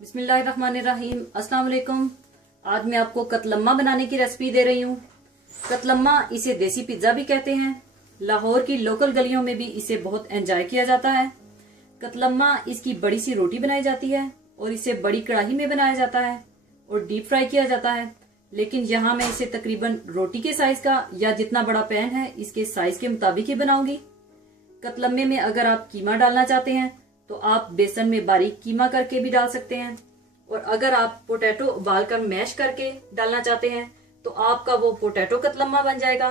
बिस्मिल्लाहिर्रहमानिर्रहीम। अस्सलाम वालेकुम। आज मैं आपको कतलम्मा बनाने की रेसिपी दे रही हूँ। कतलम्मा इसे देसी पिज्जा भी कहते हैं। लाहौर की लोकल गलियों में भी इसे बहुत एंजॉय किया जाता है। कतलम्मा इसकी बड़ी सी रोटी बनाई जाती है और इसे बड़ी कढ़ाई में बनाया जाता है और डीप फ्राई किया जाता है। लेकिन यहाँ मैं इसे तकरीबन रोटी के साइज का या जितना बड़ा पैन है इसके साइज के मुताबिक ही बनाऊंगी। कतलम्मे में अगर आप कीमा डालना चाहते हैं तो आप बेसन में बारीक कीमा करके भी डाल सकते हैं, और अगर आप पोटैटो उबाल कर मैश करके डालना चाहते हैं तो आपका वो पोटैटो कतलम्मा बन जाएगा।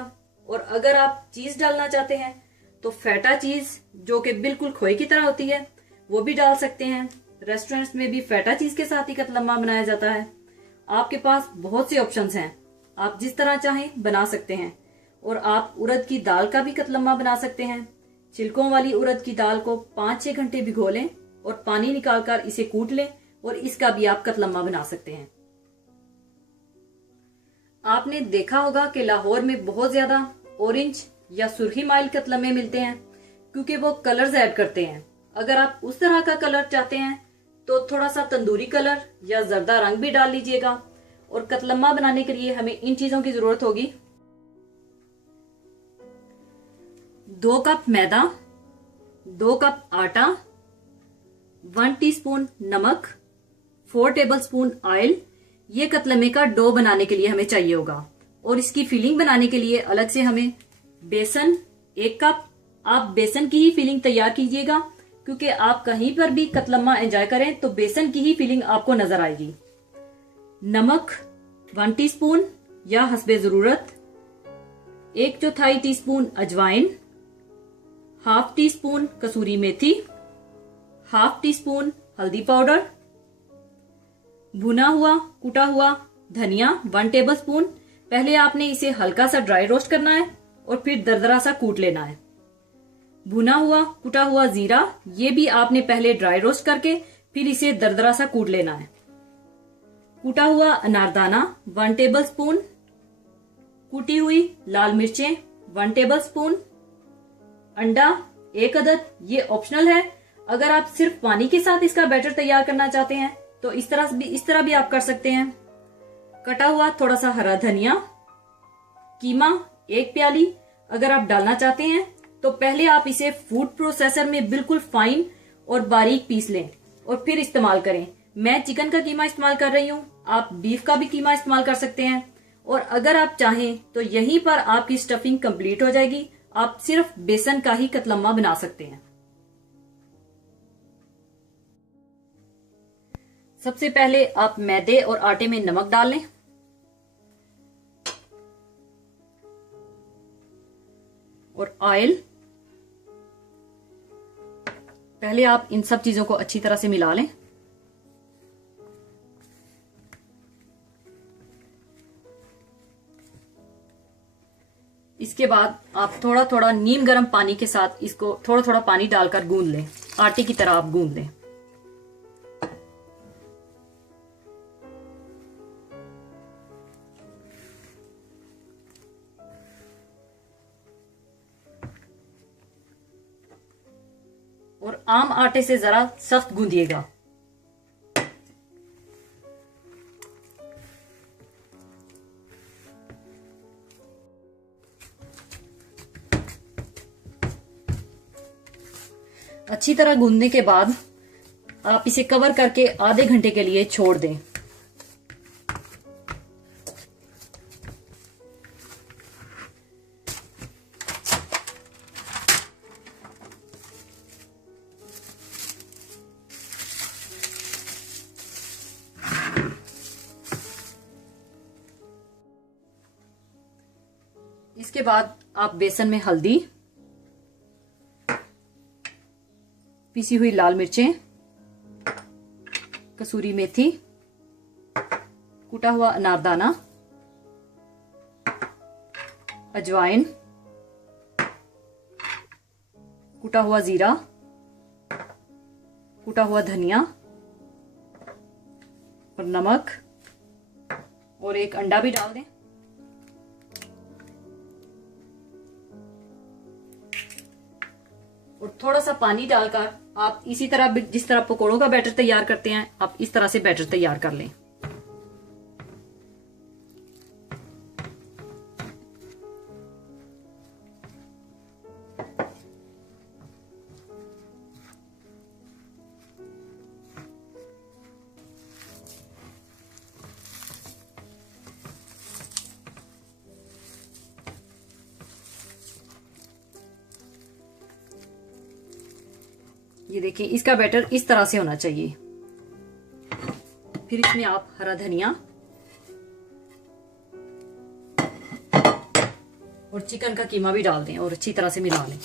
और अगर आप चीज डालना चाहते हैं तो फेटा चीज जो कि बिल्कुल खोए की तरह होती है वो भी डाल सकते हैं। रेस्टोरेंट्स में भी फेटा चीज के साथ ही कतलम्मा बनाया जाता है। आपके पास बहुत से ऑप्शंस हैं, आप जिस तरह चाहें बना सकते हैं। और आप उड़द की दाल का भी कतलम्मा बना सकते हैं। छिलकों वाली उड़द की दाल को 5-6 घंटे भिगो लें और पानी निकालकर इसे कूट लें और इसका भी आप कतलम्मा बना सकते हैं। आपने देखा होगा कि लाहौर में बहुत ज्यादा ऑरेंज या सुर्खी माइल कतलम्मे मिलते हैं क्योंकि वो कलर्स ऐड करते हैं। अगर आप उस तरह का कलर चाहते हैं तो थोड़ा सा तंदूरी कलर या जर्दा रंग भी डाल लीजिएगा। और कतलम्मा बनाने के लिए हमें इन चीजों की जरूरत होगी: 2 कप मैदा, 2 कप आटा, 1 टीस्पून नमक, 4 टेबलस्पून ऑयल। ये कतलम्मे का डो बनाने के लिए हमें चाहिए होगा। और इसकी फिलिंग बनाने के लिए अलग से हमें बेसन 1 कप। आप बेसन की ही फिलिंग तैयार कीजिएगा क्योंकि आप कहीं पर भी कतलम्मा एंजॉय करें तो बेसन की ही फिलिंग आपको नजर आएगी। नमक 1 टीस्पून या हस्बे जरूरत, 1/4 टीस्पून अजवाइन, ½ टीस्पून कसूरी मेथी, ½ टीस्पून हल्दी पाउडर, भुना हुआ कुटा हुआ धनिया 1 टेबलस्पून। पहले आपने इसे हल्का सा ड्राई रोस्ट करना है और फिर दरदरा सा कूट लेना है। भुना हुआ कुटा हुआ जीरा, ये भी आपने पहले ड्राई रोस्ट करके फिर इसे दरदरा सा कूट लेना है। कूटा हुआ अनारदाना 1 टेबलस्पून, कूटी हुई लाल मिर्चें 1 टेबलस्पून, अंडा 1 अदद, ये ऑप्शनल है। अगर आप सिर्फ पानी के साथ इसका बैटर तैयार करना चाहते हैं तो इस तरह भी आप कर सकते हैं। कटा हुआ थोड़ा सा हरा धनिया, कीमा 1 प्याली। अगर आप डालना चाहते हैं तो पहले आप इसे फूड प्रोसेसर में बिल्कुल फाइन और बारीक पीस लें और फिर इस्तेमाल करें। मैं चिकन का कीमा इस्तेमाल कर रही हूँ, आप बीफ का भी कीमा इस्तेमाल कर सकते हैं। और अगर आप चाहें तो यहीं पर आपकी स्टफिंग कंप्लीट हो जाएगी। आप सिर्फ बेसन का ही कतलम्मा बना सकते हैं। सबसे पहले आप मैदे और आटे में नमक डाल लें और ऑयल। पहले आप इन सब चीजों को अच्छी तरह से मिला लें। इसके बाद आप थोड़ा थोड़ा नीम गर्म पानी के साथ इसको थोड़ा थोड़ा पानी डालकर गूंद लें। आटे की तरह आप गूंद लें। और आम आटे से जरा सख्त गूंदिएगा। अच्छी तरह गूंदने के बाद आप इसे कवर करके आधे घंटे के लिए छोड़ दें। इसके बाद आप बेसन में हल्दी, पिसी हुई लाल मिर्चें, कसूरी मेथी, कूटा हुआ अनारदाना, अजवाइन, कूटा हुआ जीरा, कूटा हुआ धनिया और नमक और 1 अंडा भी डाल दें। और थोड़ा सा पानी डालकर आप इसी तरह जिस तरह पकोड़ों का बैटर तैयार करते हैं, आप इस तरह से बैटर तैयार कर लें। ये देखिए, इसका बैटर इस तरह से होना चाहिए। फिर इसमें आप हरा धनिया और चिकन का कीमा भी डाल दें और अच्छी तरह से मिला लें।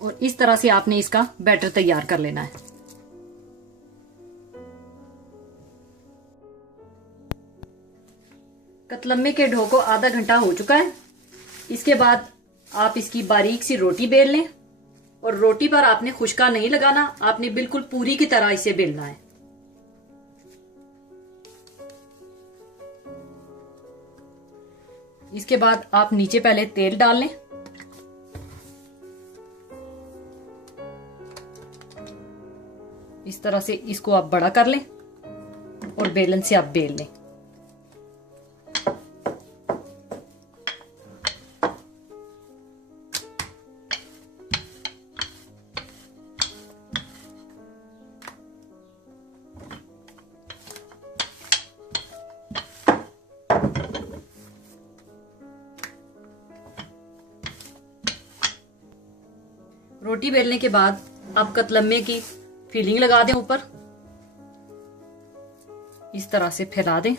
और इस तरह से आपने इसका बैटर तैयार कर लेना है। कतलम्मे के डो को आधा घंटा हो चुका है। इसके बाद आप इसकी बारीक सी रोटी बेल लें और रोटी पर आपने खुशका नहीं लगाना, आपने बिल्कुल पूरी की तरह इसे बेलना है। इसके बाद आप नीचे पहले तेल डाल लें। इस तरह से इसको आप बड़ा कर लें और बेलन से आप बेल लें। रोटी बेलने के बाद आप कतलम्मे की फिलिंग लगा दें ऊपर, इस तरह से फैला दें।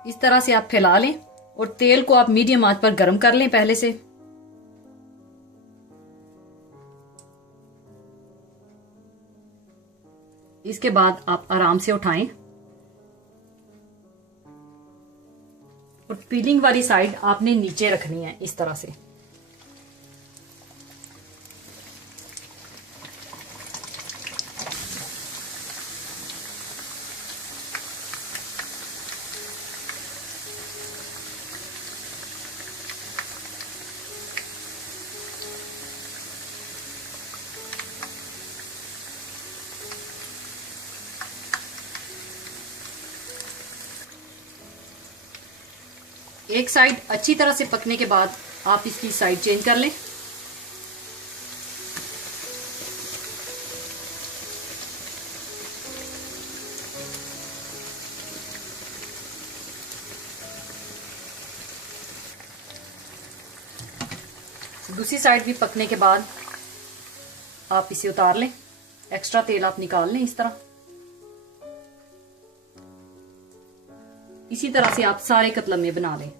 इस तरह से आप फैला लें और तेल को आप मीडियम आंच पर गर्म कर लें पहले से। इसके बाद आप आराम से उठाएं और फिलिंग वाली साइड आपने नीचे रखनी है इस तरह से। एक साइड अच्छी तरह से पकने के बाद आप इसकी साइड चेंज कर लें। दूसरी साइड भी पकने के बाद आप इसे उतार लें, एक्स्ट्रा तेल आप निकाल लें इस तरह। इसी तरह से आप सारे कतलम्मे बना लें।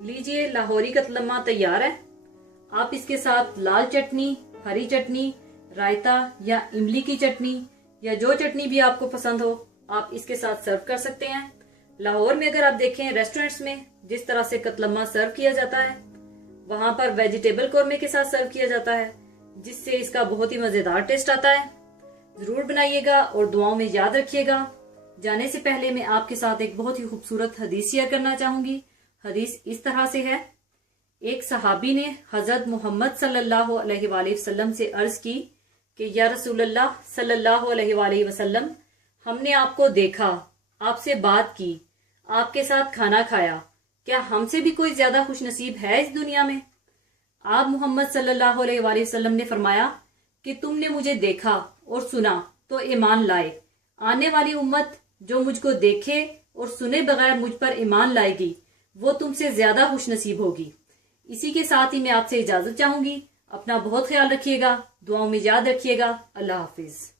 लीजिए, लाहौरी कतलम्मा तैयार है। आप इसके साथ लाल चटनी, हरी चटनी, रायता या इमली की चटनी या जो चटनी भी आपको पसंद हो, आप इसके साथ सर्व कर सकते हैं। लाहौर में अगर आप देखें रेस्टोरेंट्स में जिस तरह से कतलम्मा सर्व किया जाता है, वहां पर वेजिटेबल कौरमे के साथ सर्व किया जाता है, जिससे इसका बहुत ही मजेदार टेस्ट आता है। जरूर बनाइएगा और दुआओं में याद रखिएगा। जाने से पहले मैं आपके साथ एक बहुत ही खूबसूरत हदीस शेयर करना चाहूंगी। हदीस इस तरह से है, एक सहाबी ने हजरत मोहम्मद सल्लल्लाहु अलैहि वसल्लम से अर्ज की कि या रसूलल्लाह सल्लल्लाहु अलैहि वसल्लम, हमने आपको देखा, आपसे बात की, आपके साथ खाना खाया, क्या हमसे भी कोई ज्यादा खुश नसीब है इस दुनिया में? आप मोहम्मद सल्लल्लाहु अलैहि वसल्लम ने फरमाया कि तुमने मुझे देखा और सुना तो ईमान लाए। आने वाली उम्मत जो मुझको देखे और सुने बगैर मुझ पर ईमान लाएगी, वो तुमसे ज्यादा खुश नसीब होगी। इसी के साथ ही मैं आपसे इजाजत चाहूंगी। अपना बहुत ख्याल रखिएगा, दुआओं में याद रखिएगा। अल्लाह हाफिज।